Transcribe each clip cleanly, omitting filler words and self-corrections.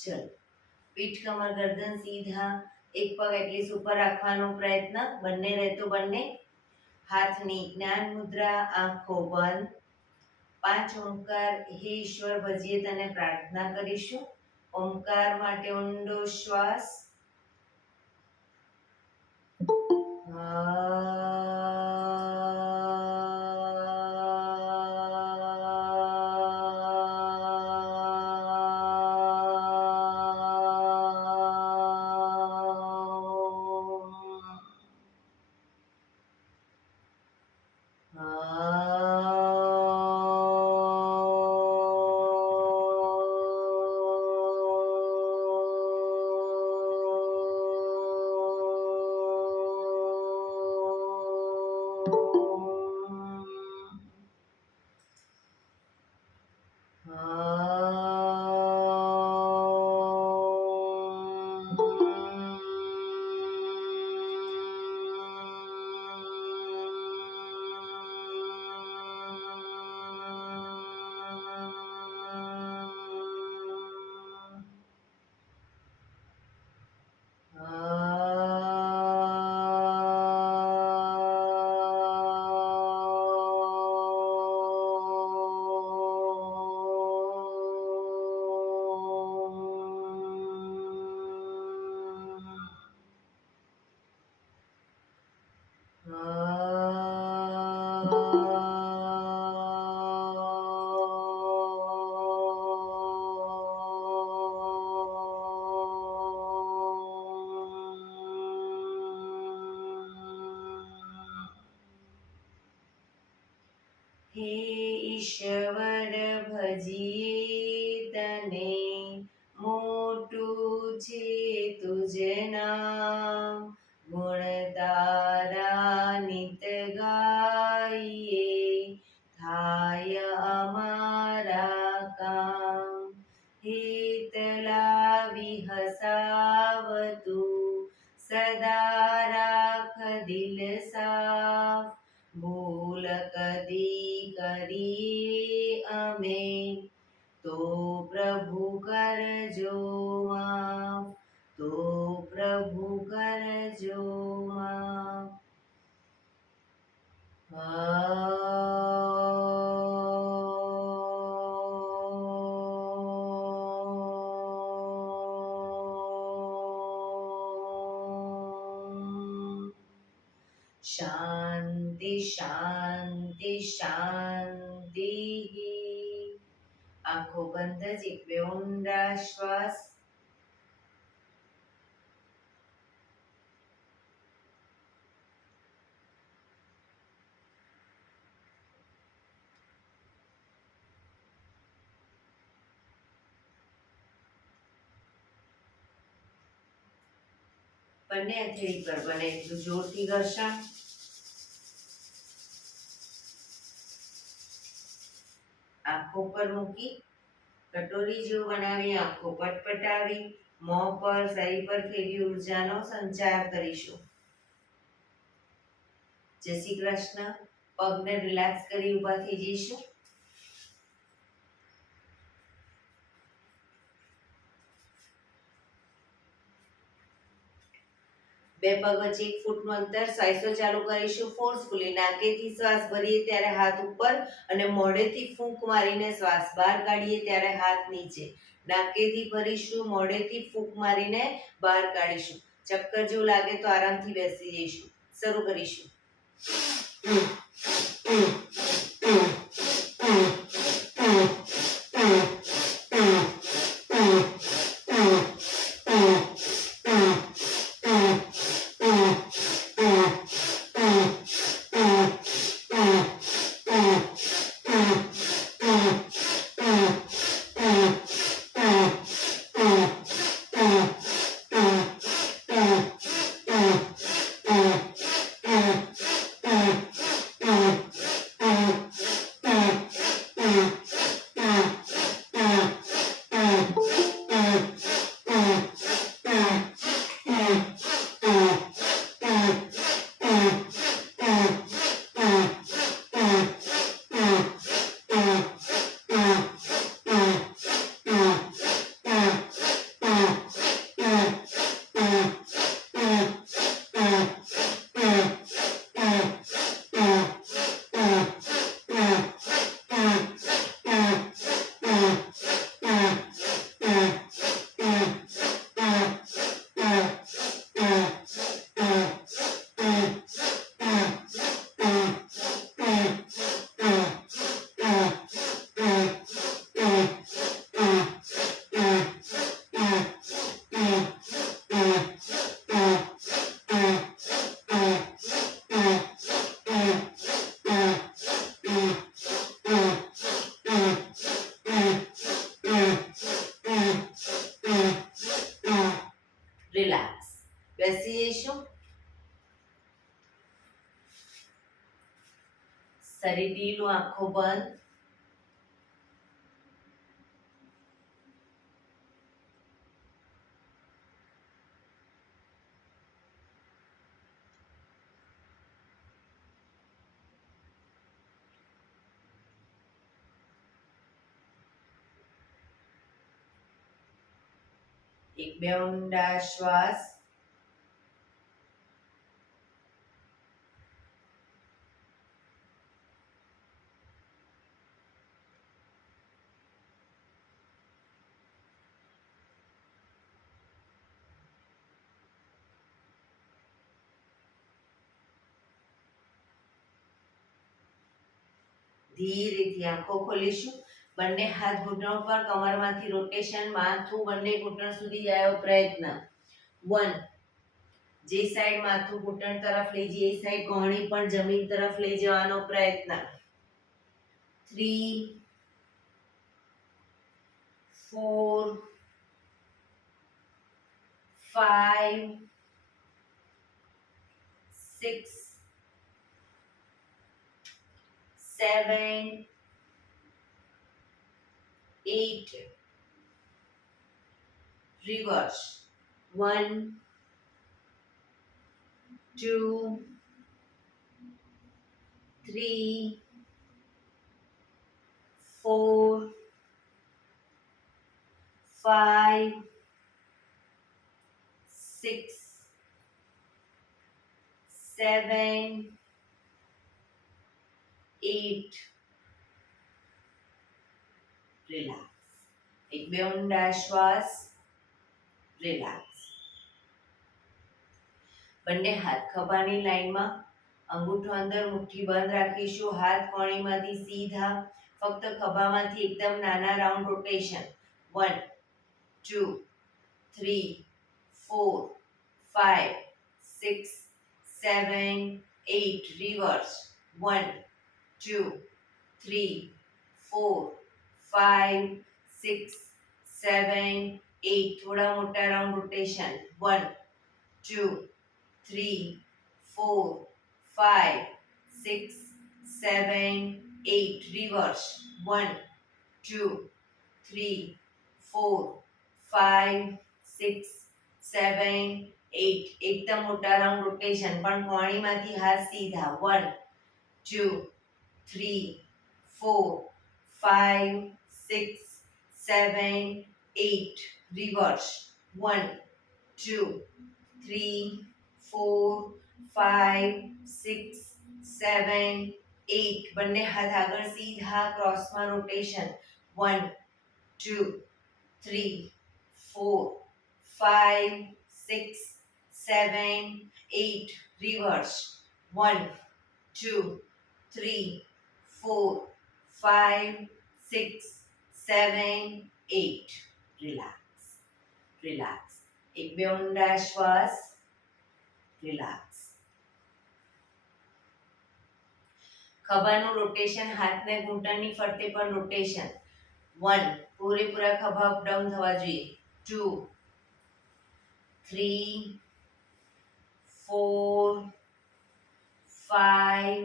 ચલો, પીઠ કમર ગરદન સીધા, એક પગ એટલીસ્ટ ઉપર રાખવાનો પ્રયત્ન, બંને રહેતો બંને. હાથની જ્ઞાન મુદ્રા, આંખો બંધ. 5 ઓમકાર હે ઈશ્વર ભજીએ તને પ્રાર્થના કરીશું. ઓમકાર માટે ઊંડો શ્વાસ. હે ઈશ્વર ભજીએ તને, મોટું છે તુજ નામ. ગુણ તારા નિત ગાઈએ, થાય અમારા કામ. હિત લાવી હસાવતું, સદા રાખ દિલ સાફ. ભૂલ કદી કરીએ અમે, તો પ્રભુ કરજો માફ. તો પ્રભુ કરજો માફ. શાંતિ શાંતિ શાંતિ. આંખો બંધ જ એક બે ઊંડા શ્વાસ. બંને હથેળી પર બને એટલું જોરથી ઘર્ષણ. આંખો પર મૂકી કટોરી જેવું બનાવી આંખો પટપટાવી, મોં પર શરીર પર ફેરી ઉર્જાનો સંચાર કરીશું. જય શ્રી કૃષ્ણ. પગને રિલેક્સ કરી ઊભા થઈ જઈશું. બે પગ વચ્ચે 1 ફૂટનું અંતર. શ્વાસો ચાલુ કરીશું ફોર્સફુલી. નાકેથી શ્વાસ ભરીએ ત્યારે હાથ ઉપર અને મોઢેથી ફૂંક મારીને શ્વાસ બહાર કાઢીએ ત્યારે હાથ નીચે. નાકેથી ભરીશું, મોઢેથી ફૂંક મારીને બહાર કાઢીશું. ચક્કર જેવું લાગે તો આરામથી બેસી જઈશું. શરૂ કરીશું. ફરી ઢીલું, આંખો બંધ. એક બે ઊંડા શ્વાસ. ધીરેથી આંખો ખોલીશું. બંને હાથ ઘૂંટણ પર, કમરમાંથી રોટેશન, માથું બંને ઘૂંટણ સુધી જાય એવો પ્રયત્ન. 1. જે સાઈડ માથું ઘૂંટણ તરફ લઈ જઈએ એ સાઈડ કોહણી પણ જમીન તરફ લઈ જવાનો પ્રયત્ન. 3 4 5 6 7 8 reverse. 1 2 3 4 5 6 7 8 રિલેક્સ. એક બે ઊંડા શ્વાસ. રિલેક્સ. બંને હાથ ખભાની લાઈનમાં, અંગૂઠો અંદર, મુઠ્ઠી બંધ રાખીશું. હાથ કોણીમાંથી સીધા, ફક્ત ખભામાંથી એકદમ નાના રાઉન્ડ રોટેશન. 1 2 3 4 5 6 7 8 રિવર્સ. 1 2 3 4 5 6 7 8 થોડા મોટા રાઉન્ડ રોટેશન. 1 2 3 4 5 6 7 8 reverse. 1 2 3 4 5 6 7 8 એકદમ મોટા રાઉન્ડ રોટેશન, પણ કોણીમાંથી હાથ સીધા. 1 2 3 4 5 6 7 8 reverse. 1 2 3 4 5 6 7 8 બંને હાથ આગળ સીધા, ક્રોસમાં રોટેશન. 1 2 3 4 5 6 7 8 reverse. 1 2 3 4 5 6 7 8 રિલેક્સ. રિલેક્સ. એક બે ઊંડા શ્વાસ. રિલેક્સ. ખભાનું રોટેશન, હાથને ઘૂંટણની ફરતે પર રોટેશન. 1 પૂરેપૂરા ખભા અપ ડાઉન થવા જોઈએ. 2 3 4 5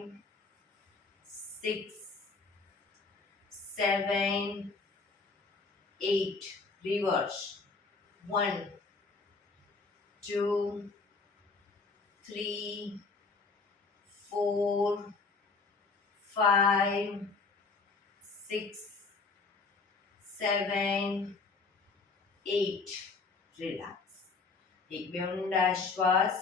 6 7 8 reverse. 1 2 3 4 5 6 7 8 રિલેક્સ. એક બે ઊંડા શ્વાસ.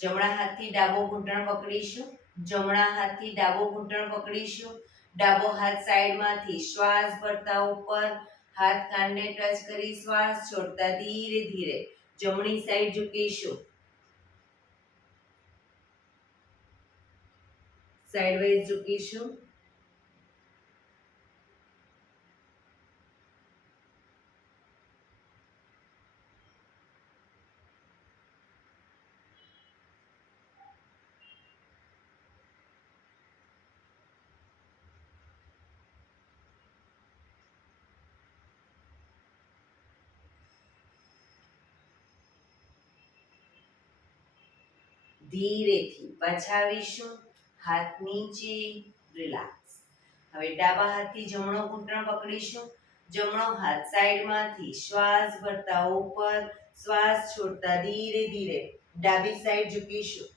જમણા હાથથી ડાબો ઘૂંટણ પકડીશું. જમણા હાથથી ડાબો ઘૂંટણ પકડીશું. ડાબો હાથ સાઈડમાંથી, શ્વાસ ભરતા ઉપર, હાથ કાનને ટચ કરી શ્વાસ છોડતા ધીરે ધીરે જમણી સાઈડ ઝૂકીશું. સાઈડવાઇઝ ઝૂકીશું. ધીરેથી પાછા આવીશું, હાથ નીચે, રિલેક્સ. હવે ડાબા હાથથી જમણો ઘૂંટણ પકડીશું, જમણો હાથ સાઈડમાંથી શ્વાસ ભરતા ઉપર, શ્વાસ છોડતા ધીરે ધીરે ડાબી સાઈડ ઝૂકીશું.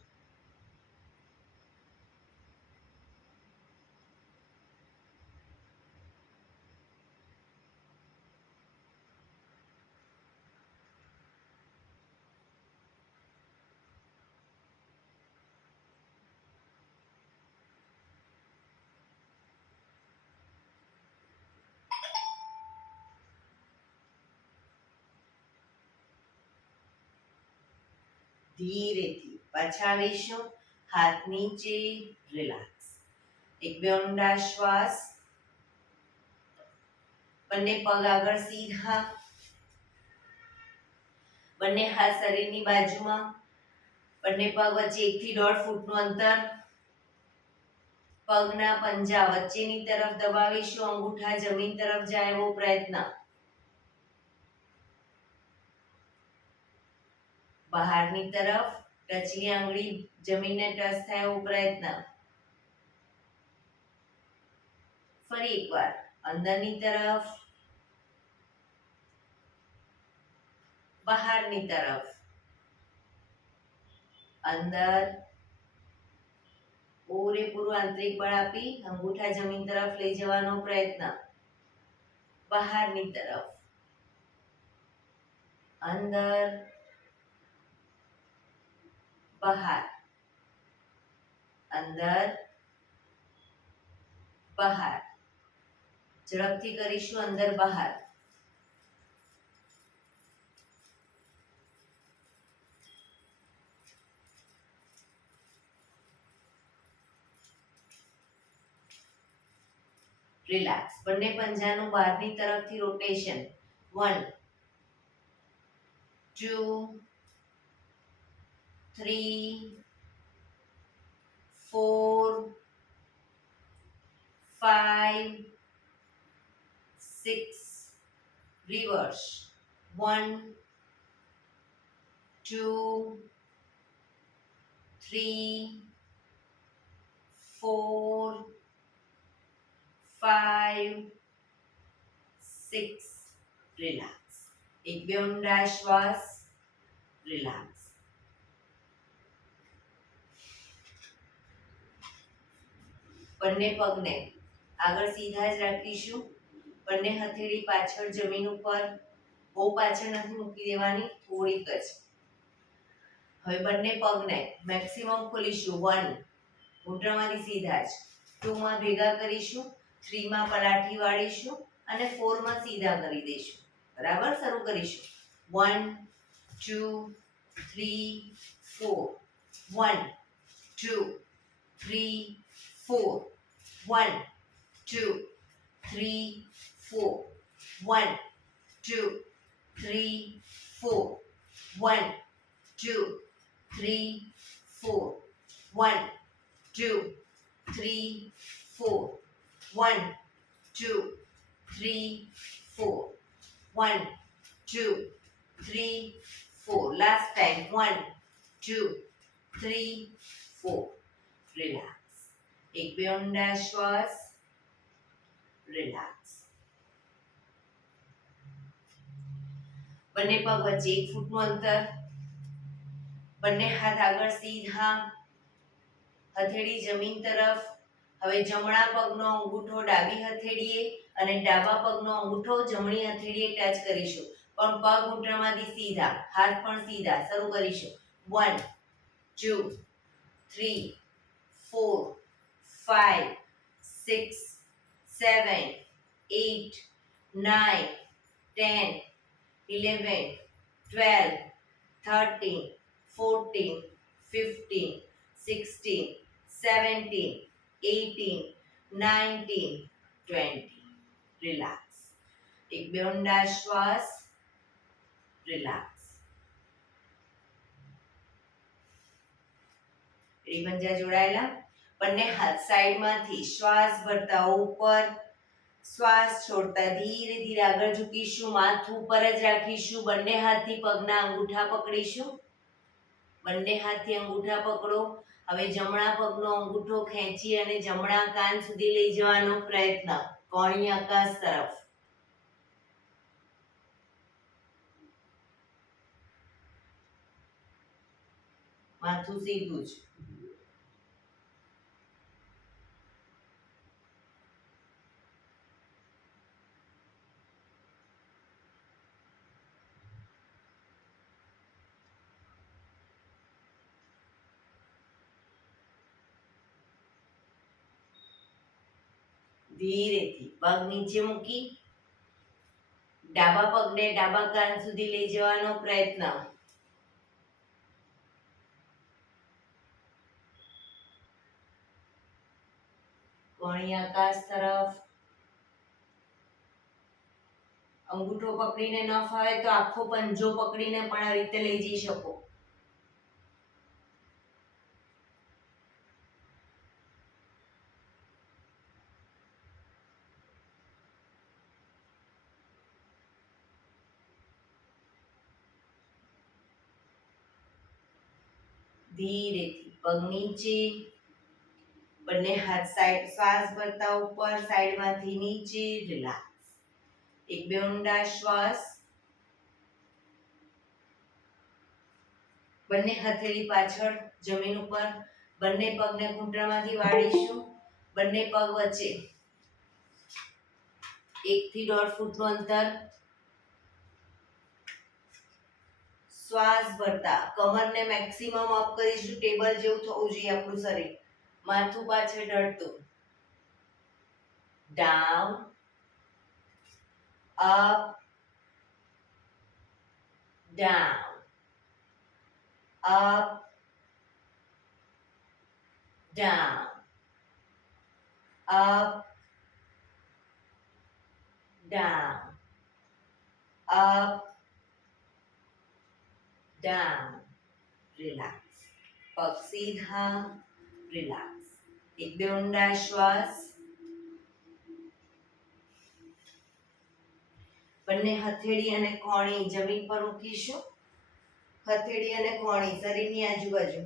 ધીરેથી પાછા આવીશું, હાથ નીચે, રિલેક્સ. એક બે ઊંડા શ્વાસ. બંને પગ આગળ સીધા, બંને હાથ શરીરની બાજુમાં, બંને પગ વચ્ચે 1 થી 1.5 ફૂટનું અંતર. પગના પંજા વચ્ચેની તરફ દબાવીશું, અંગૂઠા જમીન તરફ જાય એવો પ્રયત્ન. બહારની તરફ ટચની આંગળી જમીનને ટચ થાય એવો પ્રયત્ન. ફરી એકવાર અંદરની તરફ, બહારની તરફ. અંદર પૂરેપૂરું આંતરિક બળ આપી અંગૂઠા જમીન તરફ લઈ જવાનો પ્રયત્ન. બહારની તરફ, અંદર, બહાર, અંદર, બહાર. ઝડપથી કરીશું, અંદર બહાર. રિલેક્સ. બંને પંજાનું બહારની તરફથી રોટેશન. 1 2 3 4 5 6. રિવર્સ. 1 2 3 4 5 6. રિલેક્સ. એક બે ઊંડા શ્વાસ. રિલેક્સ. બંને પગને આગળ સીધા જ રાખીશું, બંને હથેળી પાછળ જમીન ઉપર, બહુ પાછળ નથી મૂકી દેવાની, થોડીક જ. હવે બંને પગને મેક્સિમમ ખોલીશું. 1 ઘૂંટણમાંથી સીધા જ, 2 માં ભેગા કરીશું, 3 માં પલાઠી વાળીશું અને 4 માં સીધા કરી દઈશું. બરાબર, શરૂ કરીશું. 1 2 3 4. 1 2 3 4. 1 2 3 4. 1 2 3 4. 1 2 3 4. 1 2 3 4. 1 2 3 4. 1 2 3 4. Last time. 1 2 3 4. Relax. એક બે ઊંડા શ્વાસ. રિલેક્સ. બંને પગ વચ્ચે 1 ફૂટનું અંતર. બંને હાથ આગળ સીધા, હથેળી જમીન તરફ. હવે જમણા પગનો અંગૂઠો ડાબી હથેળીએ અને ડાબા પગનો અંગૂઠો જમણી હથેળીએ ટચ કરીશું, પણ પગ ઘૂંટણમાંથી સીધા, હાથ પણ સીધા. શરૂ કરીશું. 1 2 3 4 5 6 7 8 9 10 11 12 13 14 15 16 17 18 19 20. રિલેક્સ. એક બે ઊંડા શ્વાસ. રિલેક્સ. પંજા જોડાયેલા. બંને હાથ સાઈડમાંથી શ્વાસ ભરતા ઉપર, શ્વાસ છોડતા ધીરે ધીરે આગળ ઝૂકીશું, માથું ઉપર જ રાખીશું, બંને હાથથી પગના અંગૂઠા પકડીશું. બંને હાથથી અંગૂઠા પકડો. હવે જમણા પગનો અંગૂઠો ખેંચી અને જમણા કાન સુધી લઈ જવાનો પ્રયત્ન, કોણી આકાશ તરફ. માથું સીધું જ. ધીરેથી પગ નીચે મૂકી ડાબા પગને ડાબા કાન સુધી લઈ જવાનો પ્રયત્ન. કોણી આકાશ તરફ. અંગૂઠો પકડીને ન ફાવે તો આખો પંજો પકડીને પણ આ રીતે લઈ જઈ શકો. ધીરેથી પગ નીચે, બંને હાથ સાઈડ, શ્વાસ ભરતા ઉપર, સાઈડમાંથી નીચે, રિલેક્સ. એક બે ઊંડા શ્વાસ. બંને હથેળી પાછળ જમીન ઉપર, બંને પગને ઘૂંટણમાંથી વાળીશું. બંને પગ વચ્ચે 1 થી 1.5 ફૂટનું અંતર. શ્વાસ ભરતા કમરને મેક્સિમમ અપ કરીશું. ટેબલ જેવું થવું જોઈએ આપણું શરીર. માથું પાછળ ઢળતું. Down, up, down, up, down, up, down, up, down. Relax. પગ સીધા, રિલેક્સ. એક બે ઊંડા શ્વાસ. બંને હથેળી અને કોણી જમીન પર મૂકીશું. હથેળી અને કોણી શરીરની આજુબાજુ.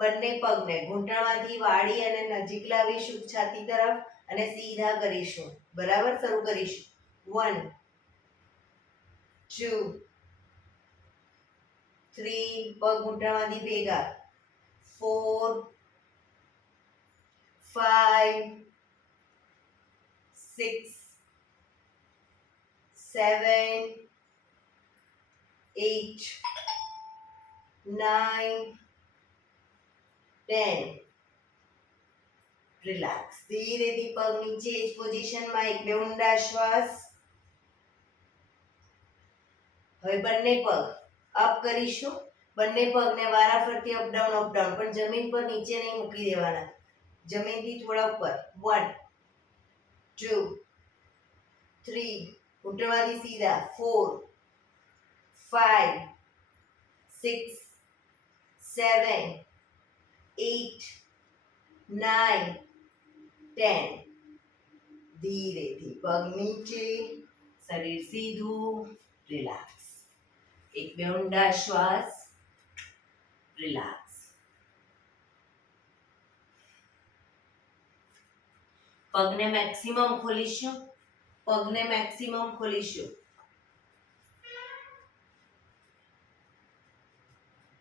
બંને પગને ઘૂંટણમાંથી વાળી અને નજીક લાવીશું છાતી તરફ અને સીધા કરીશું. બરાબર, શરૂ કરીશું. 1 2 3, પગ ઘૂંટણમાંથી ભેગા. 4 5 6 7 8 9 10. રિલેક્સ. ધીરેથી પગ નીચે જ પોઝિશનમાં. એક બે ઊંડા શ્વાસ. હવે બંને પગ અપ કરીશું. બંને પગને વારાફરતી અપડાઉન પણ જમીન પર નીચે નહીં મૂકી દેવાના. જમીનથી થોડા ઉપર. 1 2 3, ઘૂંટણમાંથી સીધા. 4 5 6 7 8 9 10. ધીરેથી પગ નીચે, શરીર સીધું, રિલેક્સ. એક બે ઊંડા શ્વાસ. રિલેક્સ. પગને મેક્સિમમ ખોલીશું. પગને મેક્સિમમ ખોલીશું.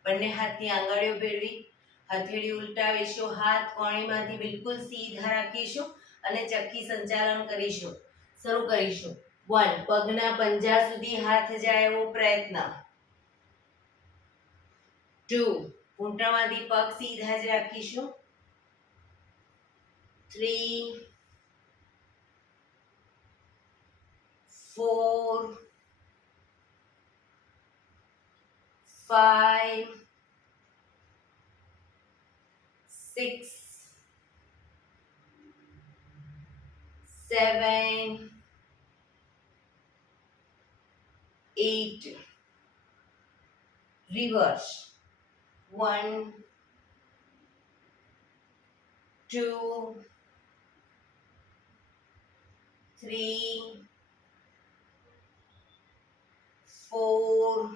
બંને હાથની આંગળીઓ ભેળવી, હથેળી ઉલટાવીશું. હાથ કોણીમાંથી બિલકુલ સીધા રાખીશું અને ચક્કી સંચાલન કરીશું. શરૂ કરીશું. 1, પગના પંજા સુધી હાથ જાય એવો પ્રયત્ન. 2, ઘૂંટણમાંથી પગ સીધા જ રાખીશું. 3 4 5 6 7 8. Reverse. 1 2 3 4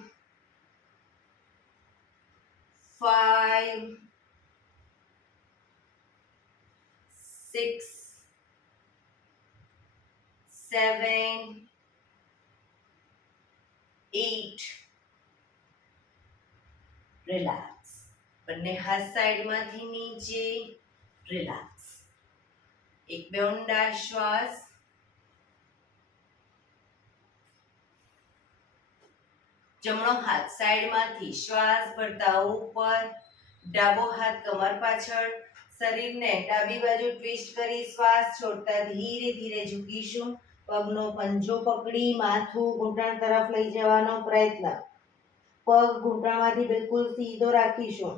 5 6 7 8 રિલેક્સ. બંને હાથ સાઈડમાંથી નીચે, રિલેક્સ. એક બે ઊંડા શ્વાસ. જમણો હાથ સાઈડમાંથી શ્વાસ ભરતા ઉપર, ડાબો હાથ કમર પાછળ, શરીરને ડાબી બાજુ ટ્વિસ્ટ કરી શ્વાસ છોડતા ધીરે ધીરે ઝૂકીશું. પગનો પંજો પકડી માથું ઘૂંટણ તરફ લઈ જવાનો પ્રયત્ન. પગ ઘૂંટણમાંથી બિલકુલ સીધો રાખીશું.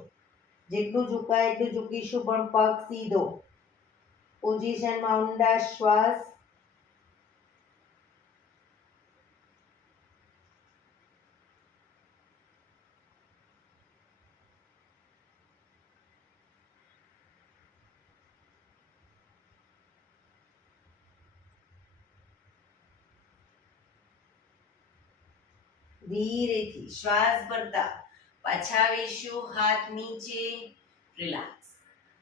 જેટલું ઝુકાય એટલું ઝૂકીશું, પણ પગ સીધો. પોઝિશનમાં ઊંડા શ્વાસ. ધીરેથી શ્વાસ ભરતા પાછા આવીશું. હાથ નીચે, રિલેક્સ.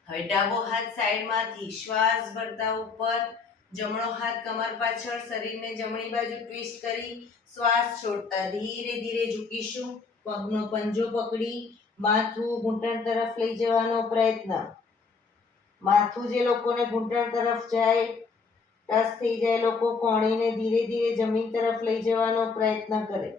હવે ડાબો હાથ સાઈડમાંથી શ્વાસ ભરતા ઉપર, જમણો હાથ કમર પાછળ, શરીરને જમણી બાજુ ટ્વિસ્ટ કરી શ્વાસ છોડતા ધીરે ધીરે ઝૂકીશું. પગનો પંજો પકડી માથું ઘૂંટણ તરફ લઈ જવાનો પ્રયત્ન. માથું જે લોકોને ઘૂંટણ તરફ જાય, ટચ થઈ જાય, લોકો કોણીને ધીરે ધીરે જમીન તરફ લઈ જવાનો પ્રયત્ન કરે.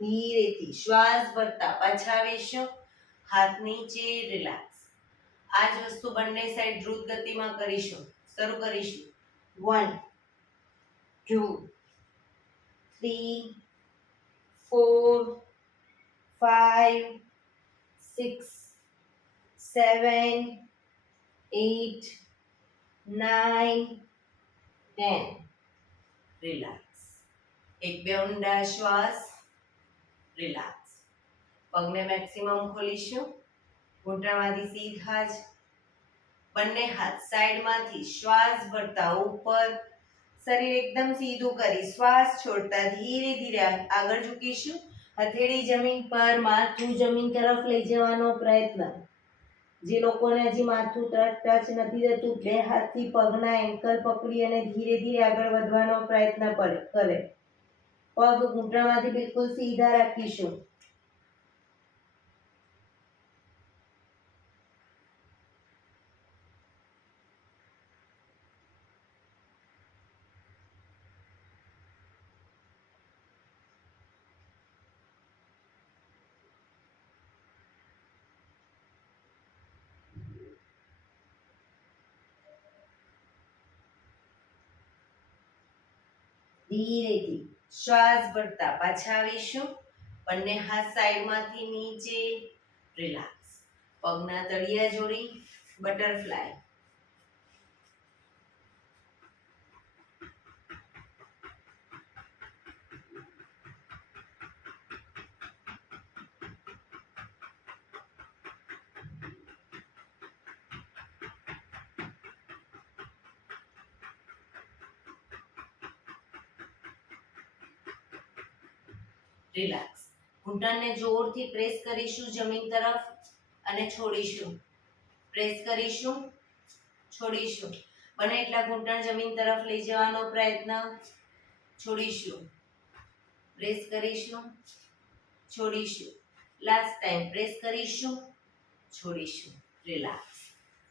ધીરેથી શ્વાસ ભરતા પાછા આવીશું. હાથ નીચે, રિલેક્સ. આ જ વસ્તુ બંને સાઈડ દ્રુત ગતિમાં કરીશું. શરૂ કરીશું. 1 2 3 4 5 6 7 8 9 10. રિલેક્સ. એક બે ઊંડા શ્વાસ. રિલેક્સ. પગને મેક્સિમમ ખોલીશું. ઘૂંટણમાંથી સીધા જ. બંને હાથ સાઈડમાંથી શ્વાસ ભરતા ઉપર, શરીર એકદમ સીધું કરી શ્વાસ છોડતા ધીરે ધીરે આગળ ઝૂકીશું. હથેળી જમીન પર, માથું જમીન તરફ લઈ જવાનો પ્રયત્ન. જે લોકોને હજી માથું ટચ નથી થતું, બે હાથથી પગના એન્કલ પકડી અને ધીરે ધીરે આગળ વધવાનો પ્રયત્ન કરે. પગ ઘૂંટણમાંથી બિલકુલ સીધા રાખીશું. ધીરેથી શ્વાસ ભરતા પાછા આવીશું. બંને હાથ સાઈડમાંથી નીચે, રિલેક્સ. પગના તળિયા જોડી, બટરફ્લાય. રિલેક્સ. ઘૂંટણને જોરથી પ્રેસ કરીશું જમીન તરફ અને છોડીશું. પ્રેસ કરીશું, છોડીશું. બને એટલા ઘૂંટણ જમીન તરફ લઈ જવાનો પ્રયત્ન. છોડીશું. પ્રેસ કરીશું, છોડીશું. લાસ્ટ ટાઈમ પ્રેસ કરીશું, છોડીશું. રિલેક્સ.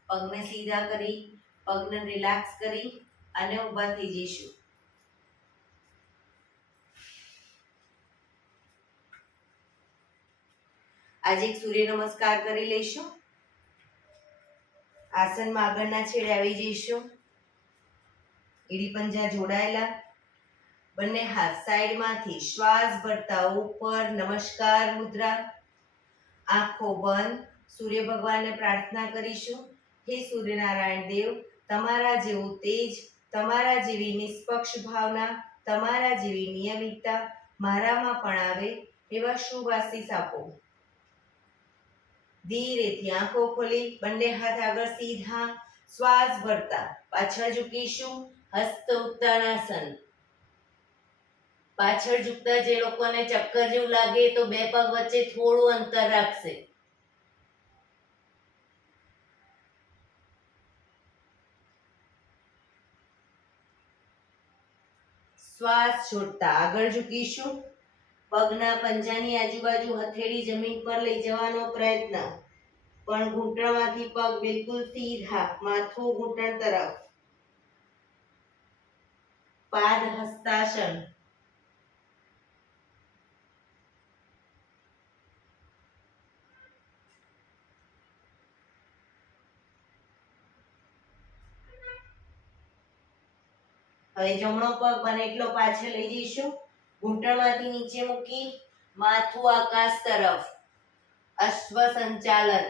પગને સીધા કરી, પગને રિલેક્સ કરી અને ઊભા થઈ જઈશું. આજે એક સૂર્ય નમસ્કાર કરી લઈશું. આસનમાં આગળના છેડે આવી જઈશું. એડી પંજા જોડાયેલા. બંને હાથ સાઈડમાંથી શ્વાસ ભરતા ઉપર, નમસ્કાર મુદ્રા. આંખો બંધ. સૂર્ય ભગવાનને પ્રાર્થના કરીશું. હે સૂર્યનારાયણ દેવ, તમારા જેવું તેજ તમારા જેવી નિષ્પક્ષ ભાવના, તમારા જેવી નિયમિતતા મારામાં પણ આવે એવા શુભ આશીષ આપો. ધીરેથી આંખો ખોલી બંને હાથ આગળ સીધા, શ્વાસ ભરતા પાછળ ઝૂકીશું. હસ્ત ઉત્તાનાસન. પાછળ ઝૂકતા જે લોકોને ચક્કર જેવું લાગે તો બે પગ વચ્ચે થોડું અંતર રાખશે. શ્વાસ છોડતા આગળ ઝૂકીશું. પગના પંજાની આજુબાજુ હથેળી જમીન પર લઈ જવાનો પ્રયત્ન, પણ ઘૂંટણમાંથી પગ બિલકુલ સીધા, માથું ઘૂંટણ તરફ. પાદ હસ્તાસન. હવે જમણો પગ બને એટલો પાછળ લઈ જઈશું. ઘૂંટણમાંથી નીચે મૂકી માથું આકાશ તરફ. અશ્વ સંચાલન.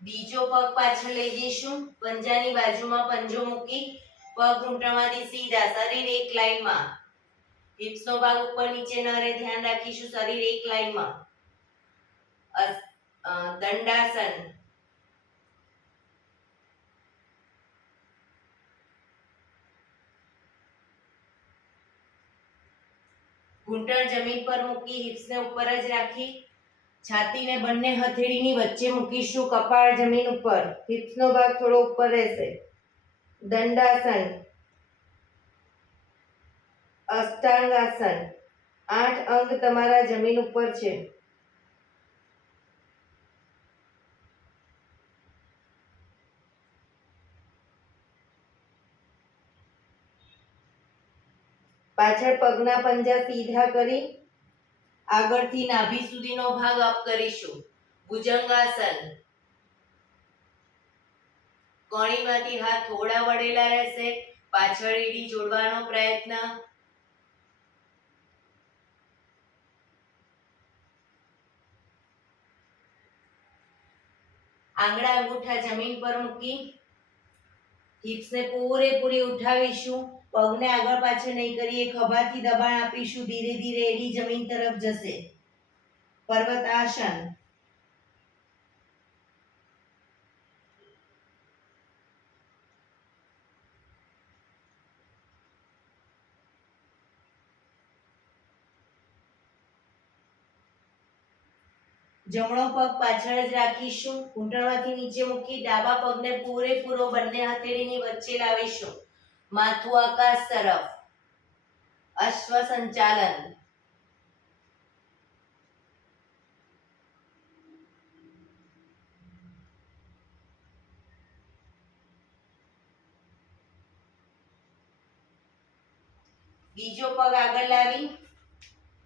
બીજો પગ પાછળ લઈ જઈશું. પંજાની બાજુમાં પંજો મૂકી પગ ઘૂંટણમાંથી સીધા, શરીર એક લાઈનમાં. હિપ્સનો ભાગ ઉપર નીચે ન રહે, ધ્યાન રાખીશું. શરીર એક લાઈનમાં. દંડાસન. ઘૂંટણ જમીન પર મૂકી હિપ્સને ઉપર જ રાખી છાતીને બંને હથેળીની વચ્ચે મૂકીશું. કપાળ જમીન ઉપર, હિપ્સનો ભાગ થોડો ઉપર રહેશે. દંડાસન. અષ્ટાંગાસન. 8 અંગ તમારા જમીન ઉપર છે. પાછળ પગના પંજા સીધા કરી આગળથી નાભી સુધીનો ભાગ અપ કરીશું. ભુજંગાસન. કોણીમાંથી હાથ થોડા વળેલા રહેશે. પાછળ એડી જોડવાનો પ્રયત્ન. આંગળા અંગૂઠા જમીન પર મૂકી હિપ્સને પૂરેપૂરી ઉઠાવીશું. પગને આગળ પાછળ નહીં કરીએ, ખભાથી દબાણ આપીશું. ધીરે ધીરે એડી જમીન તરફ જશે. પર્વતાસન. જમણો પગ પાછળ જ રાખીશું. ઘૂંટણમાંથી નીચે મૂકી ડાબા પગને પૂરેપૂરો બંને હથેળીની વચ્ચે લાવીશું. માથું આકાશ તરફ. અશ્વ સંચાલન. બીજો પગ આગળ લાવી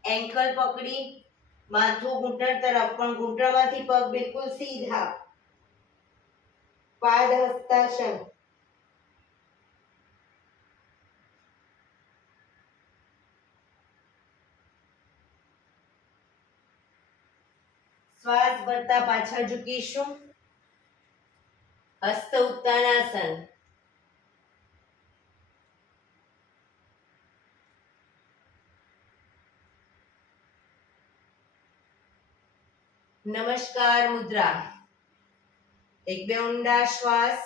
એન્કલ પકડી માથું ઘૂંટણ તરફ, પણ ઘૂંટણમાંથી પગ બિલકુલ સીધા. પાદ હસ્તાસન. શ્વાસ ભરતા પાછળ ઝૂકીશું. હસ્ત ઉત્તાનાસન. નમસ્કાર મુદ્રા. એક બે ઊંડા શ્વાસ.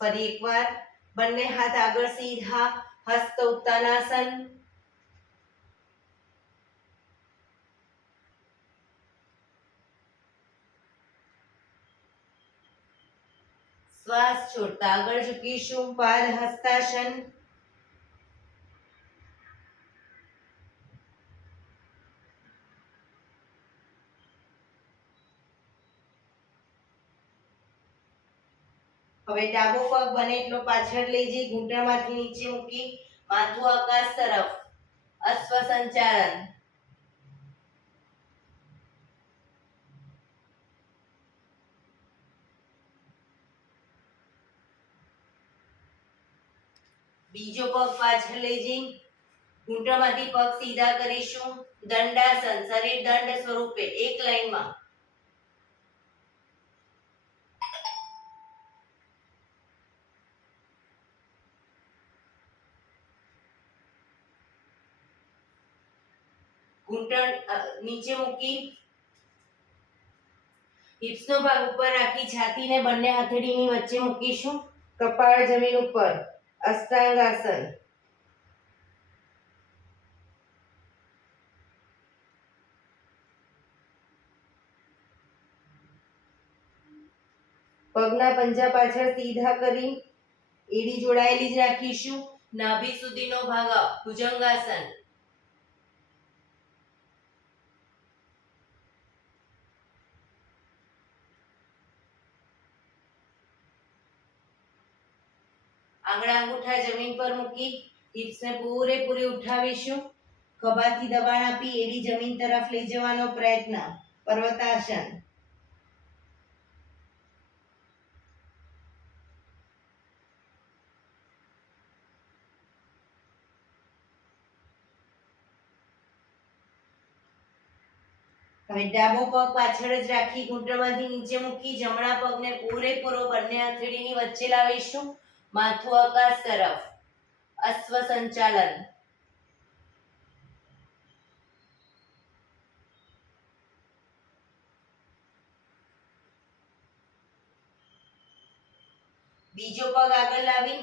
ફરી એકવાર બંને હાથ આગળ સીધા. હસ્ત ઉત્તાનાસન. શ્વાસ છોડતા આગળ ઝૂકીશું. પાદ હસ્તાસન. હવે ડાબો પગ બને એટલો પાછળ લઈ જઈ ઘૂંટણમાંથી નીચે મૂકી માથું આકાશ તરફ. અશ્વ સંચાલન. બીજો પગ પાછળ લઈ જઈ ઘૂંટણમાંથી પગ સીધા કરીશું. દંડાસન, શરીર દંડ સ્વરૂપે એક લાઈનમાં. ઘૂંટણ નીચે મૂકી હિપ્સનો ભાગ ઉપર રાખી છાતીને બંને હથેળીની વચ્ચે મૂકીશું. કપાળ જમીન ઉપર. અષ્ટાંગાસન. પગના પંજા પાછળ સીધા કરી એડી જોડાયેલી જ રાખીશું. નાભી સુધીનો ભાગ ભુજંગાસન. આંગળા અંગૂઠા જમીન પર મૂકી હિપ્સને પૂરેપૂરી ઉઠાવીશું. ખભાથી દબાણ આપી એડી જમીન તરફ લઈ જવાનો પ્રયત્ન. પર્વતાસન. હવે ડાબો પગ પાછળ જ રાખી ઘૂંટણમાંથી નીચે મૂકી જમણા પગને પૂરેપૂરો બંને હથેળીની વચ્ચે લાવીશું. માથું આકાશ તરફ. અશ્વ સંચાલન. બીજો પગ આગળ લાવી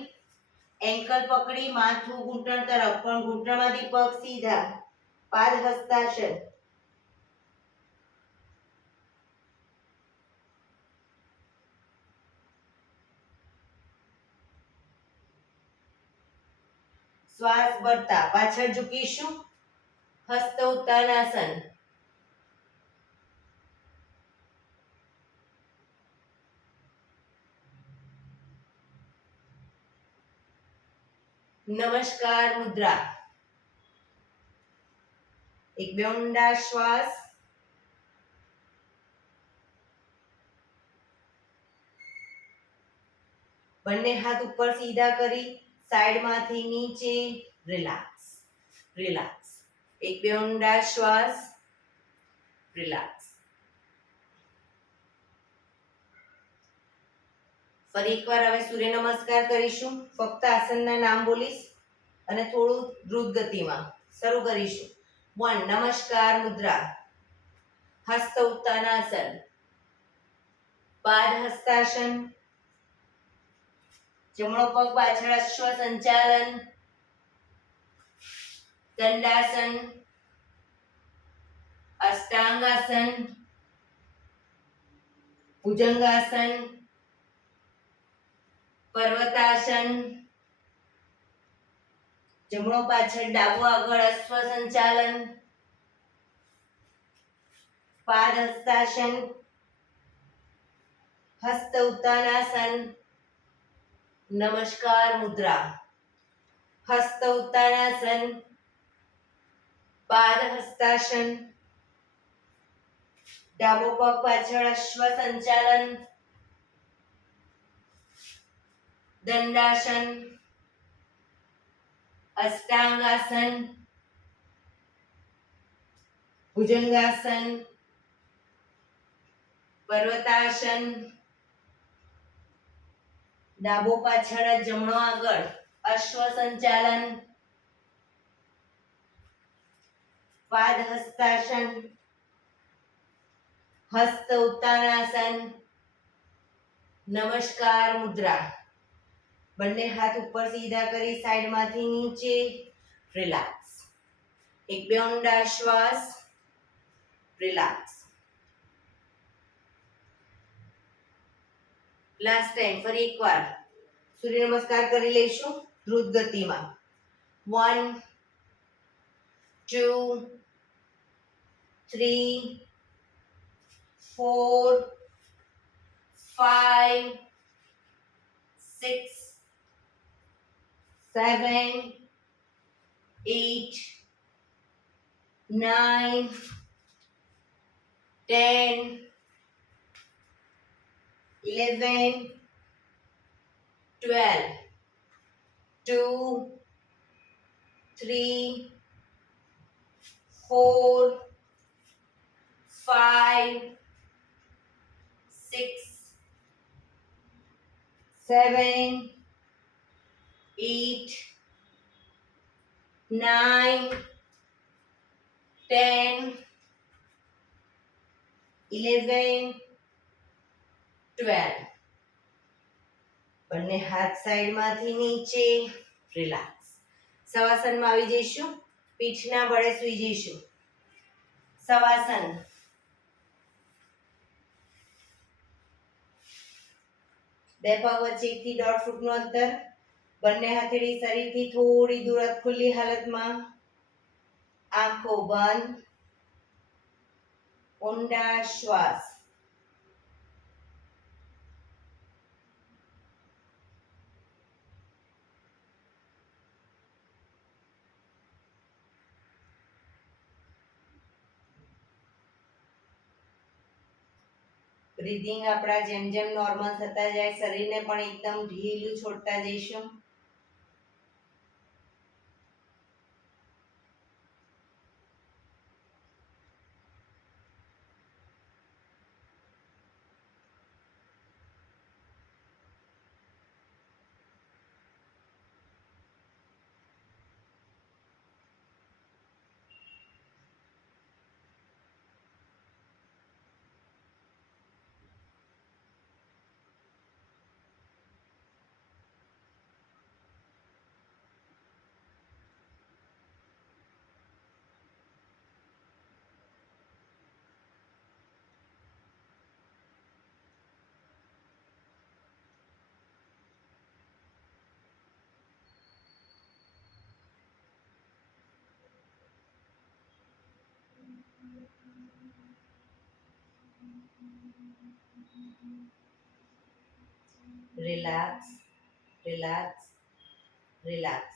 એન્કલ પકડી માથું ઘૂંટણ તરફ, પણ ઘૂંટણમાંથી પગ સીધા. પાદ હસ્તાસન. શ્વાસ ભરતા પાછળ ઝૂકીશું. હસ્ત ઉત્તાનાસન. નમસ્કાર મુદ્રા. એક બે ઊંડા શ્વાસ. બંને હાથ ઉપર સીધા કરી સાઈડમાંથી નીચે. Relax, relax. એક બે ઊંડા શ્વાસ. રિલેક્સ. ફરી એકવાર હવે સૂર્ય નમસ્કાર કરીશું. ફક્ત આસનના નામ બોલીશ અને થોડું દ્રુત ગતિમાં શરૂ કરીશું. 1. નમસ્કાર મુદ્રા. હસ્ત ઉત્તાનાસન. પાદ હસ્તાસન. જમણો પગ પાછળ અશ્વ સંચાલન. દંડાસન. અષ્ટાંગાસન. ભુજંગાસન. પર્વતાસન. જમણો પાછળ ડાબો આગળ અશ્વ સંચાલન. પાદ હસ્તાસન. હસ્ત ઉત્તાનાસન. નમસ્કાર મુદ્રા. હસ્ત ઉત્તાનાસન. પાદ હસ્તાસન. ડાબો પગ પાછળ અશ્વ સંચાલન. દંડાસન. અષ્ટાંગાસન. ભુજંગાસન. પર્વતાસન. ડાબો પાછળ જમણો આગળ અશ્વ સંચાલન. પાદ હસ્તાસન. હસ્ત ઉત્તાનાસન. નમસ્કાર મુદ્રા. બંને હાથ ઉપર સીધા કરી સાઈડમાંથી નીચે. રિલેક્સ. એક બે ઊંડા શ્વાસ. રિલેક્સ. લાસ્ટ ટાઈમ ફરી એકવાર સૂર્ય નમસ્કાર કરી લઈશું દ્રુત ગતિમાં. 1 2 3 4 5 6 7 8 9 10 11 12 2, 3, 4, 5, 6, 7, 8, 9, 10, 11, 12. બંને હાથ સાઈડમાંથી નીચે, રિલેક્સ. શવાસનમાં આવી જઈશું, પીઠના બળે સૂઈ જઈશું. શવાસન. બે પગ વચ્ચે 1 થી 1.5 ફૂટનું અંતર. બંને હથેળી શરીરથી થોડી દૂર ખુલ્લી હાલતમાં. આંખો બંધ. ઊંડા શ્વાસ. બ્રીધિંગ આપણા જેમ જેમ નોર્મલ થતા જાય, શરીરને પણ એકદમ ઢીલું છોડતા જઈશું. Relax, relax, relax.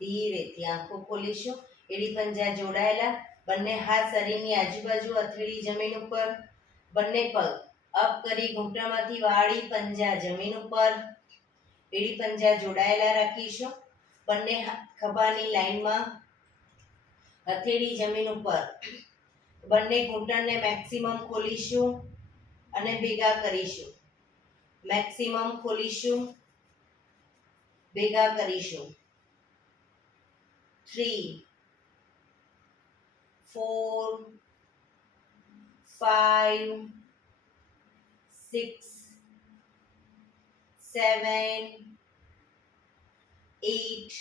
ધીરેથી આંખો ખોલીશું. એડી પંજા જોડાયેલા. બંને હાથ શરીરની આજુબાજુ, હથેળી જમીન ઉપર. બંને પગ અપ કરી ઘૂંટણમાંથી વાળી, પંજા જમીન ઉપર. એડી પંજા જોડાયેલા રાખીશું. બંને ખભાની લાઈનમાં, હથેળી જમીન ઉપર. બંને ઘૂંટણને મેક્સિમમ ખોલીશું અને ભેગા કરીશું. મેક્સિમમ ખોલીશું, ભેગા કરીશું. 3, 4, 5, 6, 7, 8,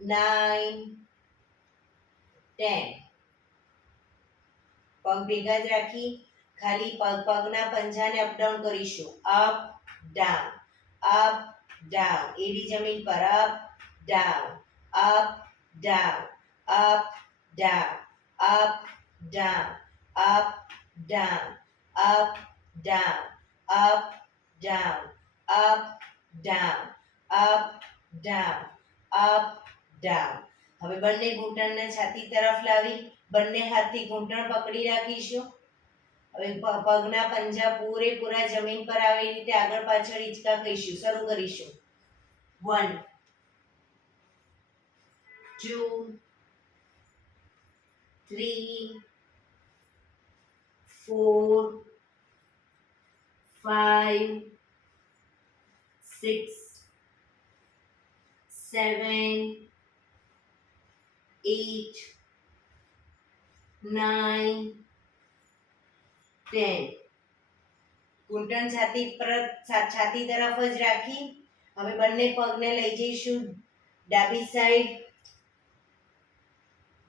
9, 10. પગ ભેગા જ રાખી ખાલી પગના પંજાને અપડાઉન કરીશું. Up down, up down. એડી જમીન પર. Up down, up down, up down, up down, up down, up down, up down, up down, up down, up down. હવે બંને ઘૂંટણને છાતી તરફ લાવી બંને હાથથી ઘૂંટણ પકડી રાખીશું. હવે પગના પંજા પૂરેપૂરા જમીન પર આવે એ રીતે આગળ પાછળ હિંચકા કહીશું. શરૂ કરીશું. 1, 2, 3, 4, 5, 6, 7, 8, 9, 10. ઘૂંટણ છાતી તરફ જ રાખી હવે બંને પગને લઈ જઈશું ડાબી સાઈડ,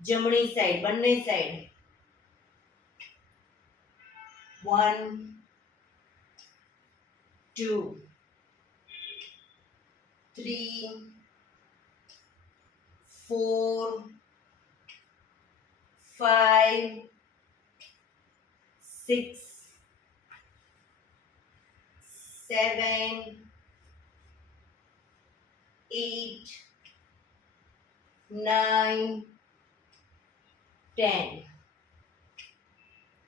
જમણી સાઈડ, બંને સાઈડ. 1, 2, 3, 4, 5, 6, 7, 8, 9, 10.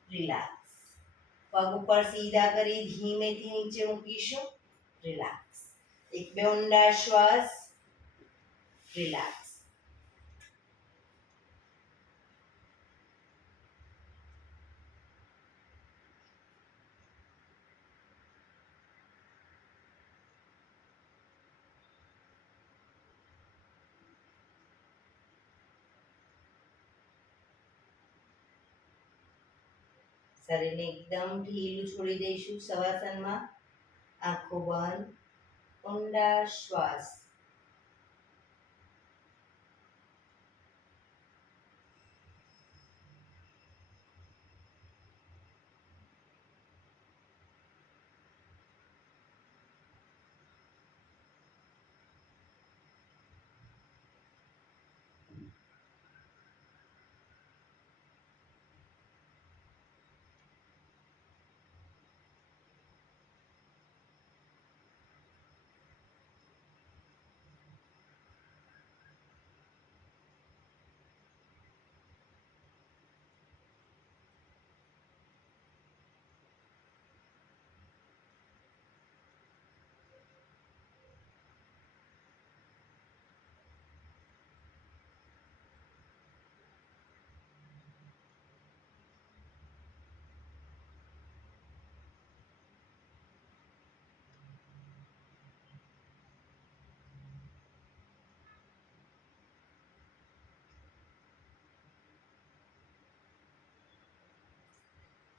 રિલેક્સ. પગ ઉપર સીધા કરી ધીમેથી નીચે મૂકીશું. રિલેક્સ. એક બે ઊંડા શ્વાસ. રિલેક્સ. શરીરને એકદમ ઢીલું છોડી દઈશું શવાસનમાં. આંખો બંધ. ઊંડા શ્વાસ.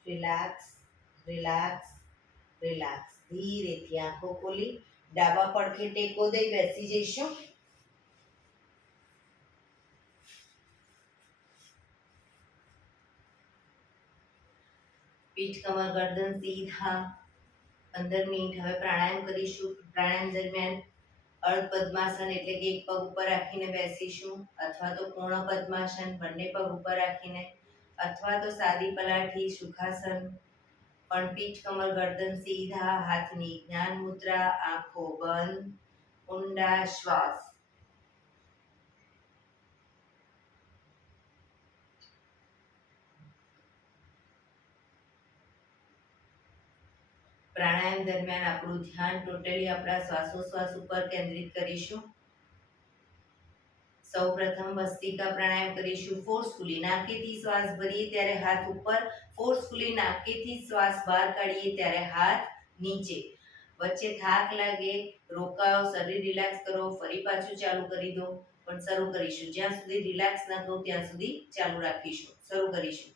રિલેક્સ. રિલેક્સ. રિલેક્સ. ધીરેથી આંખો ખોલી ડાબા પડખે ટેકો દઈ બેસી જઈશું. પીઠ કમર ગરદન સીધા. 15 મિનિટ હવે પ્રાણાયામ કરીશું. પ્રાણાયામ દરમિયાન અર્ધ પદ્માસન એટલે કે એક પગ ઉપર રાખીને બેસીશું, અથવા તો પૂર્ણ પદ્માસન બંને પગ ઉપર રાખીને, અથવા તો સાદી પલાઠી સુખાસન. પણ પીઠ કમર ગરદન સીધા, હાથની જ્ઞાન મુદ્રા, આંખો બંધ, ઊંડા શ્વાસ. પ્રાણાયામ દરમિયાન આપણું ધ્યાન ટોટલી આપણા શ્વાસોશ્વાસ ઉપર કેન્દ્રિત કરીશું. સૌપ્રથમ ભસ્ત્રિકા પ્રાણાયામ કરીશું. ફોર્સફુલી નાકેથી શ્વાસ ભરીએ ત્યારે હાથ ઉપર, ફોર્સફુલી નાકેથી શ્વાસ બહાર કાઢીએ ત્યારે હાથ નીચે. વચ્ચે થાક લાગે, રોકાઓ, શરીર રિલેક્સ કરો, ફરી પાછું ચાલુ કરી દો. પણ શરૂ કરીશું. જ્યાં સુધી રિલેક્સ ના થવું ત્યાં સુધી ચાલુ રાખીશું. શરૂ કરીશું.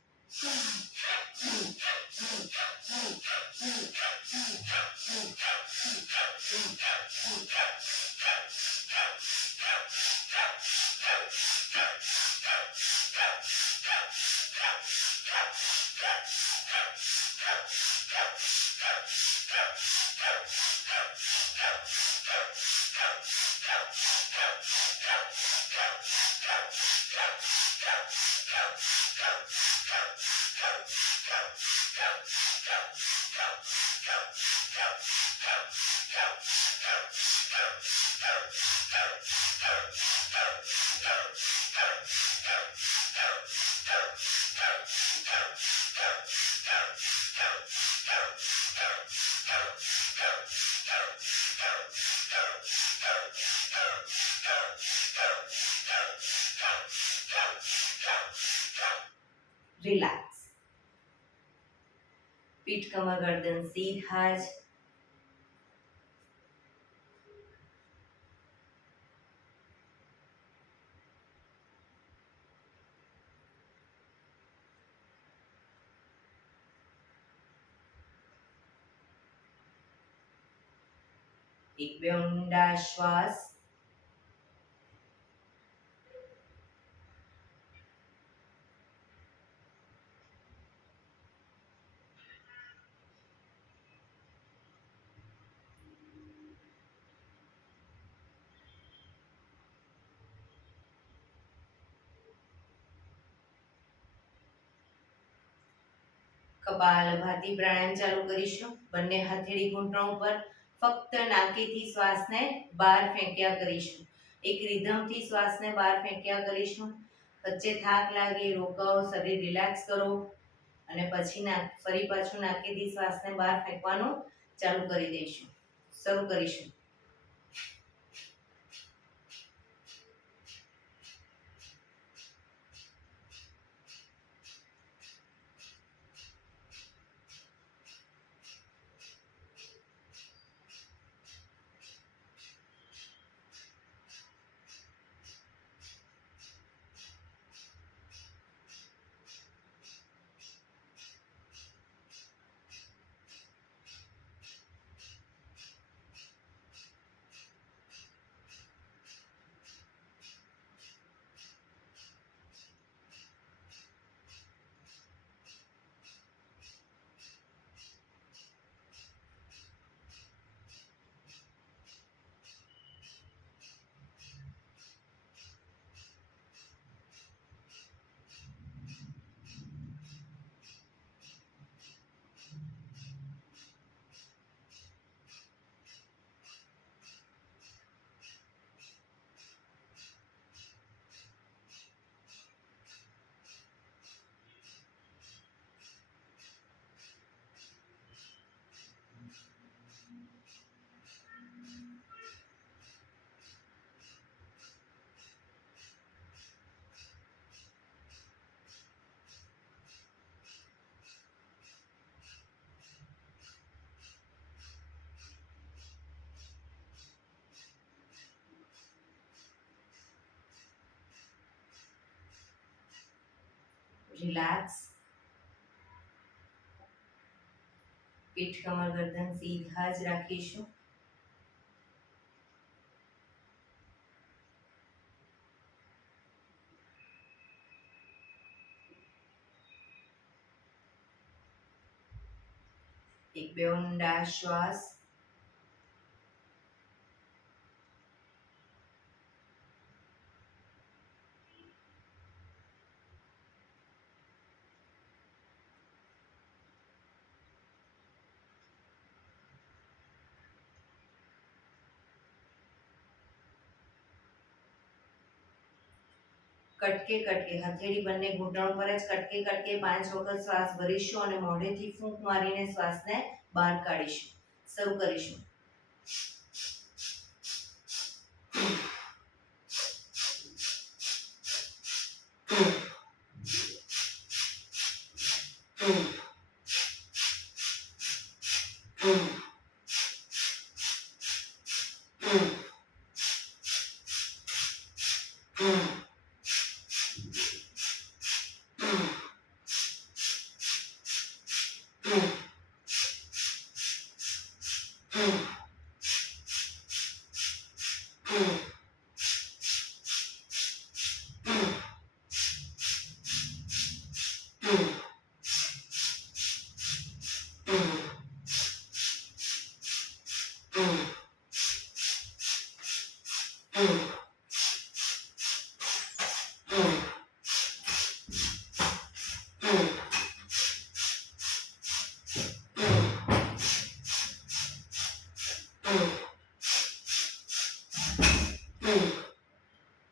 રિલેક્સ. પીઠ કમર ગરદન સીધા જ. એક બે ઊંડા શ્વાસ. કપાલભાતિ પ્રાણાયામ ચાલુ કરીશું. બંને હથેળી ઘૂંટણ ઉપર. ફક્ત નાકેથી શ્વાસને બહાર ફેંક્યા કરીશું. એક રિધમથી શ્વાસને બહાર ફેંક્યા કરીશું. વચ્ચે થાક લાગે, રોકાઓ, શરીર રિલેક્સ કરો અને પછી ફરી પાછું નાકેથી શ્વાસને બહાર ફેંકવાનું ચાલુ કરી દઈશું. શરૂ કરીશું. રિલેક્સ. પીઠ કમર ગરદન સીધા જ રાખીશું. એક બે ઊંડા શ્વાસ. કટકે કટકે હથેળી બંને ઘૂંટણ પર જ કટકે કટકે 5 વખત શ્વાસ ભરીશું અને મોઢેથી ફૂંક મારીને શ્વાસને બહાર કાઢીશું. શરૂ કરીશું.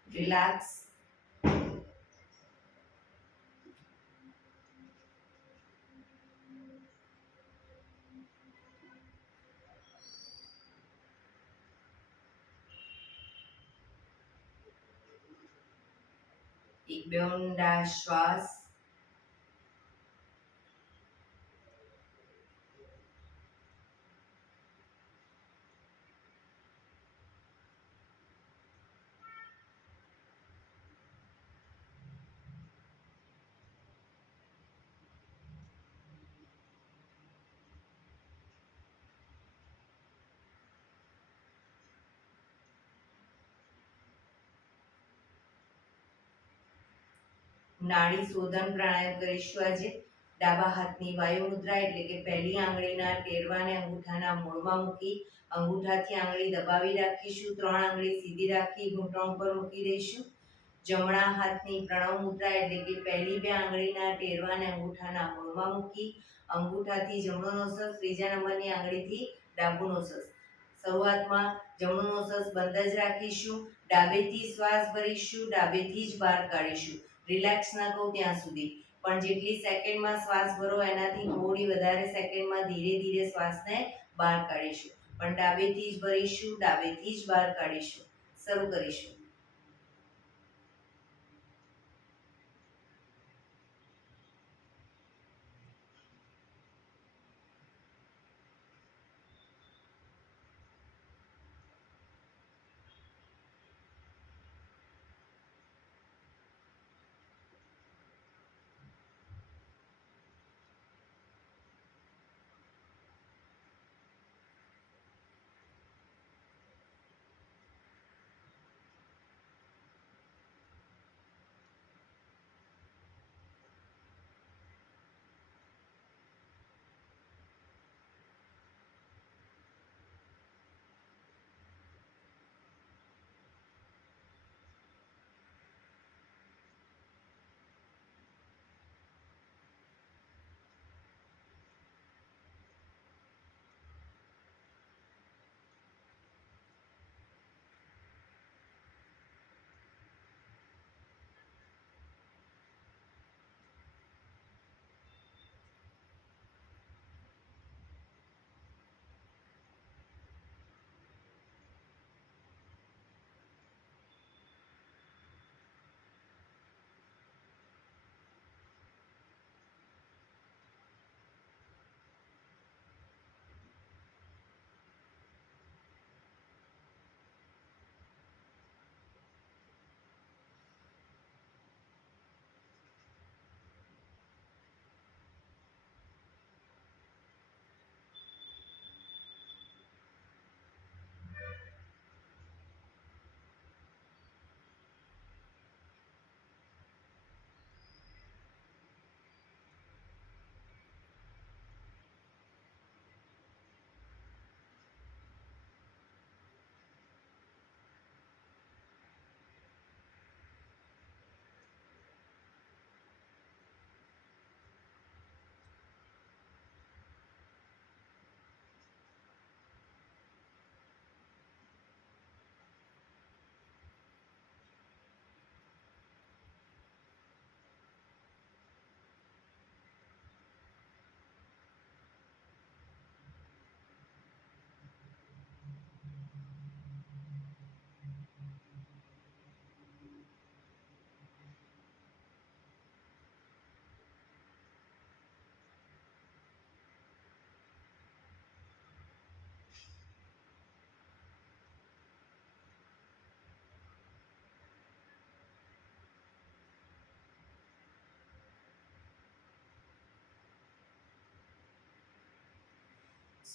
રિલેક્સ. એક બે ઊંડા શ્વાસ. નાડી શોધન પ્રાણાયામ કરીશું આજે. ડાબા હાથની વાયુ મુદ્રા એટલે કે પહેલી આંગળીના ટેરવાને અંગૂઠાના મૂળમાં મૂકી અંગૂઠાથી આંગળી દબાવી રાખીશું. 3 આંગળી સીધી રાખી ઘૂંટણ ઉપર મૂકી દઈશું. જમણા હાથની પ્રણવ મુદ્રા એટલે કે પહેલી 2 આંગળીના ટેરવાને અંગૂઠાના મૂળમાં મૂકી અંગૂઠાથી જમણો નોસસ, ત્રીજા નંબરની આંગળીથી ડાબું નોસસ. શરૂઆતમાં જમણું નોસસ બંધ જ રાખીશું. ડાબેથી શ્વાસ ભરીશું, ડાબેથી જ બહાર કાઢીશું. રિલેક્સ ના કહું ત્યાં સુધી, પણ જેટલી સેકન્ડમાં શ્વાસ ભરો એનાથી થોડી વધારે સેકન્ડમાં ધીરે ધીરે શ્વાસને બહાર કાઢીશું. પણ ડાબેથી જ ભરીશું, ડાબેથી જ બહાર કાઢીશું. શરૂ કરીશું.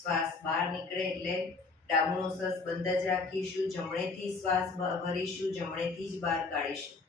શ્વાસ બહાર નીકળે એટલે ડાબુનો શ્વાસ બંધ જ રાખીશું, જમણેથી શ્વાસ ભરીશું, જમણેથી જ બહાર કાઢીશું.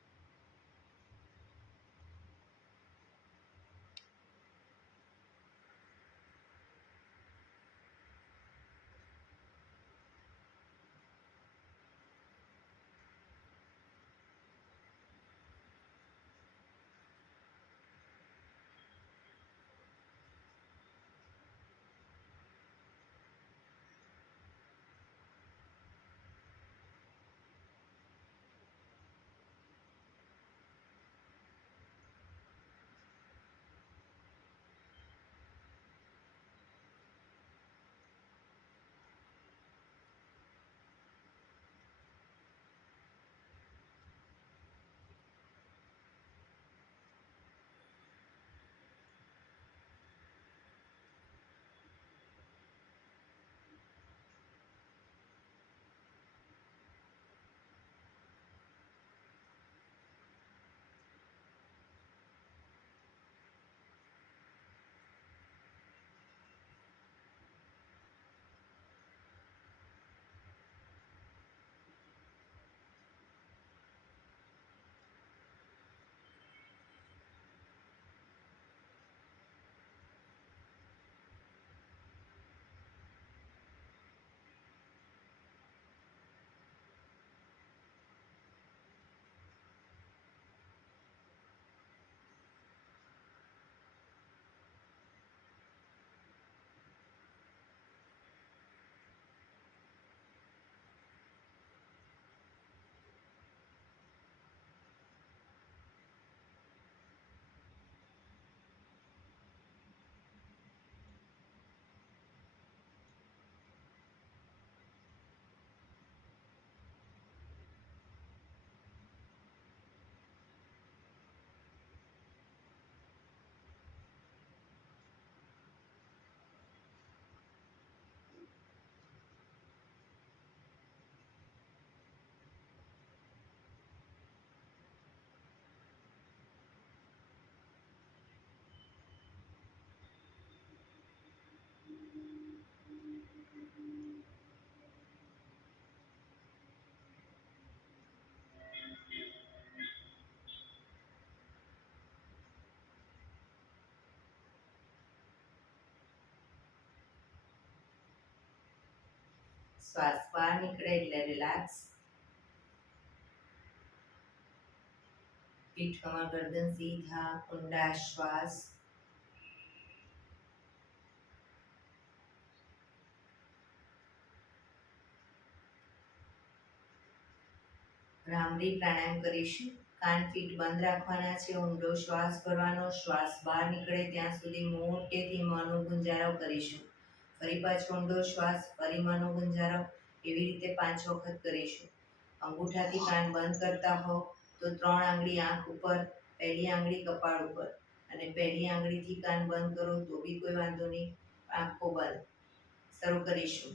શ્વાસ બહાર નીકળે એટલે રિલેક્સ. પીઠ કમર ગરદન સીધા, ઊંડા શ્વાસ. ભ્રામરી પ્રાણાયામ કરીશું. કાન પીઠ બંધ રાખવાના છે, ઊંડો શ્વાસ ભરવાનો, શ્વાસ બહાર નીકળે ત્યાં સુધી મોટેથી મોંનો ગુંજારો કરીશું. ફરી પાછો ઊંડો શ્વાસ, ફરી મોંનો ગુંજારો, એવી રીતે 5 વખત કરીશું. અંગૂઠાથી કાન બંધ કરતા હો તો 3 આંગળી આંખ ઉપર, પહેલી આંગળી કપાળ ઉપર, અને પહેલી આંગળીથી કાન બંધ કરો તો બી કોઈ વાંધો નહીં. આંખો બંધ. શરૂ કરીશું.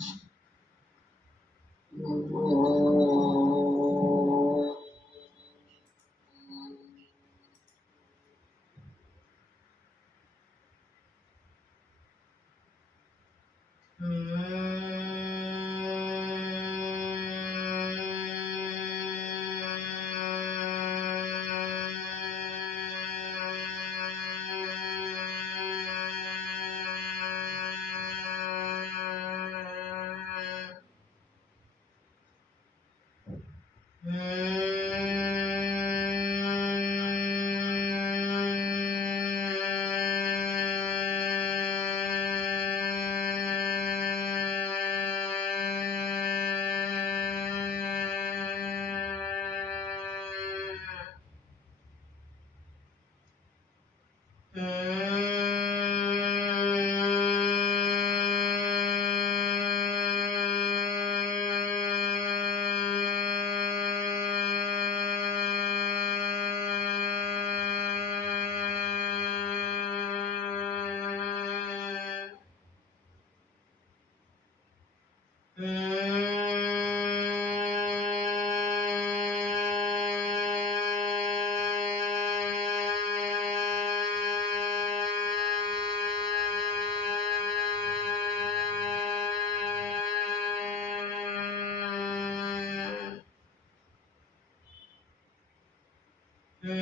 રિલેક્સ.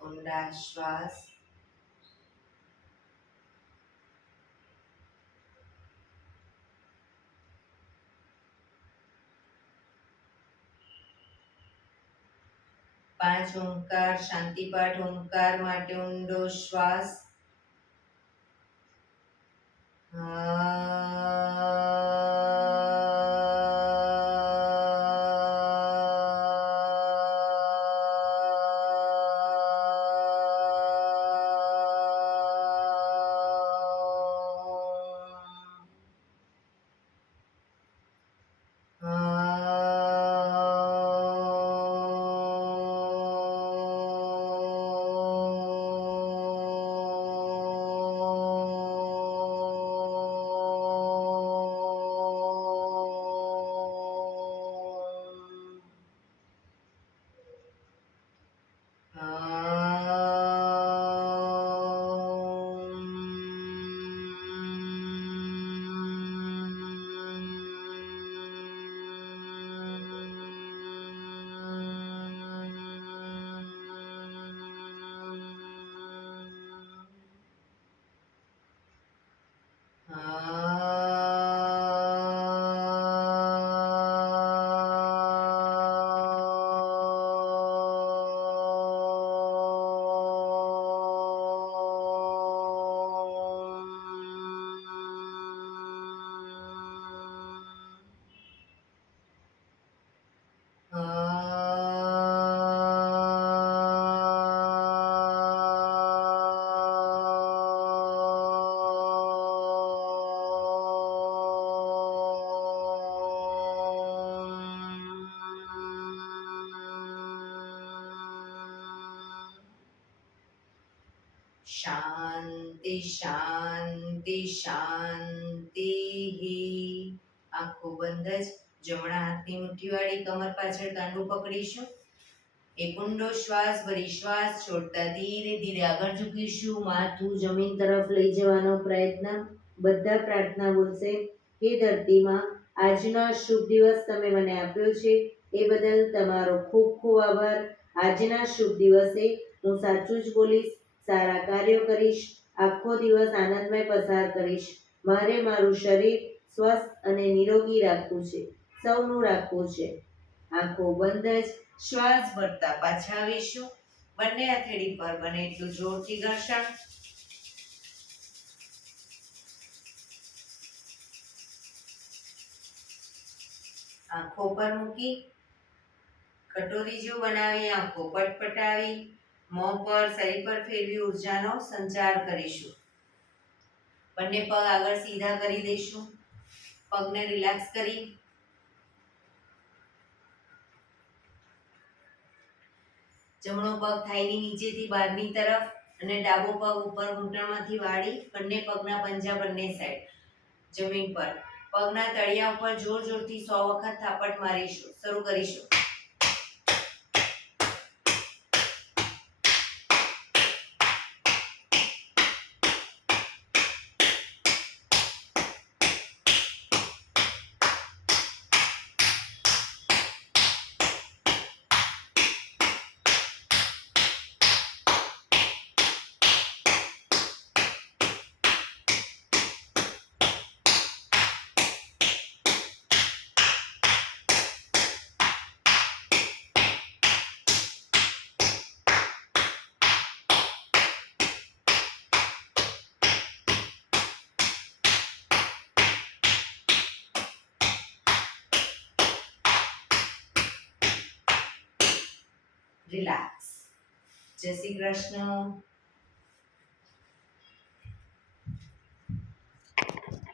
ઊંડા શ્વાસ. પાંચ ઓમકાર શાંતિપાઠ ઓમકાર માટે ઊંડો શ્વાસ. શાંતિ શાંતિ શાંતિ. આંખો બંધ જ. જમણા હાથની મુઠ્ઠી વાળી કમર પાછળ કાંડું પકડીશું. એક ઊંડો શ્વાસ ભરી શ્વાસ છોડતા ધીરે ધીરે આગળ ઝૂકીશું. માથું જમીન તરફ લઈ જવાનો પ્રયત્ન. બધા પ્રાર્થના બોલશે. હે ધરતીમાં, આજનો શુભ દિવસ તમે મને આપ્યો છે એ બદલ તમારો ખૂબ ખૂબ આભાર. આજના શુભ દિવસે હું સાચું જ બોલીશ, સારા કાર્યો કરીશ, આખો દિવસ આનંદમય પસાર કરીશ. મારે મારું શરીર સ્વસ્થ અને નિરોગી રાખવું છે, સૌનું રાખવું છે. આંખો બંધ જ શ્વાસ ભરતા પાછા આવીશું. બંને હથેળી પર બને એટલું જોરથી ઘર્ષણ. આંખો પર મૂકી કટોરી જેવું બનાવી આંખો પટપટાવી મોં પર શરીર પર ફેરવી ઉર્જાનો સંચાર કરીશું. બંને પગ આગળ સીધા કરી દઈશું. પગને રિલેક્સ કરી જમણો પગ થાઈની નીચેથી બહારની તરફ અને ડાબો પગ ઉપર ઘૂંટણમાંથી વાળી બંને પગના પંજા બંને સાઈડ જમીન પર. પગના તળિયા ઉપર જોર જોરથી 100 વખત થાપટ મારીશું. શરૂ કરીશું. રિલેક્સ. જય શ્રી કૃષ્ણ.